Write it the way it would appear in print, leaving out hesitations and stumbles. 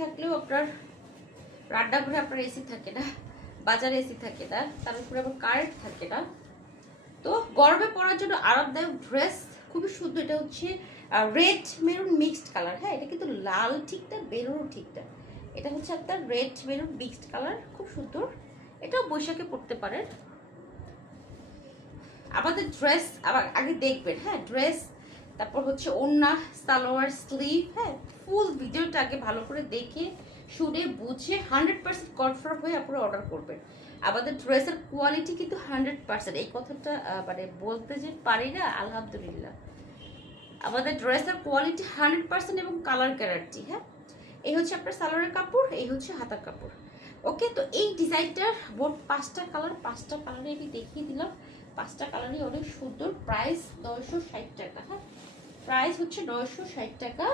থাকলেও আপনার রান্নাঘরে আপনার এসি থাকে না, বাজারে এসি থাকে না, তার উপরে আবার কারেন্ট থাকে না। তো গরমে পরার জন্য আরামদায়ক ড্রেস, খুবই সুন্দর। এটা হচ্ছে রেড মেরুন মিক্সড কালার। হ্যাঁ, এটা কিন্তু লাল ঠিক না, মেরুনও ঠিক না, এটা হচ্ছে আপনার রেড মেরুন মিক্সড কালার, খুব সুন্দর। এটাও বৈশাখে পরতে পারেন। আমাদের ড্রেস আবার আগে দেখবেন, হ্যাঁ, ড্রেস, তারপর হচ্ছে ওড়না, সালোয়ার, স্লিভ, হ্যাঁ, ফুল ভিডিওটা আগে ভালো করে দেখে শুনে বুঝে 100% কনফার্ম হয়ে আপনারা অর্ডার করবেন। আমাদের ড্রেসের কোয়ালিটি কিন্তু 100%, এই কথাটা মানে বলতে যে পারি না, আলহামদুলিল্লাহ। আমাদের ড্রেসের কোয়ালিটি 100% এবং কালার গ্যারান্টি। হ্যাঁ, এই হচ্ছে আপনার সালোয়ারের কাপড়, এই হচ্ছে হাতার কাপড়। ওকে, তো এই ডিজাইনটার মোট 5টা কালার, 5টা কালারে আমি দেখিয়ে দিলাম। 5টা কালারই অনেক সুন্দর। প্রাইস 960 টাকা। হ্যাঁ, প্রাইস হচ্ছে 960 টাকা।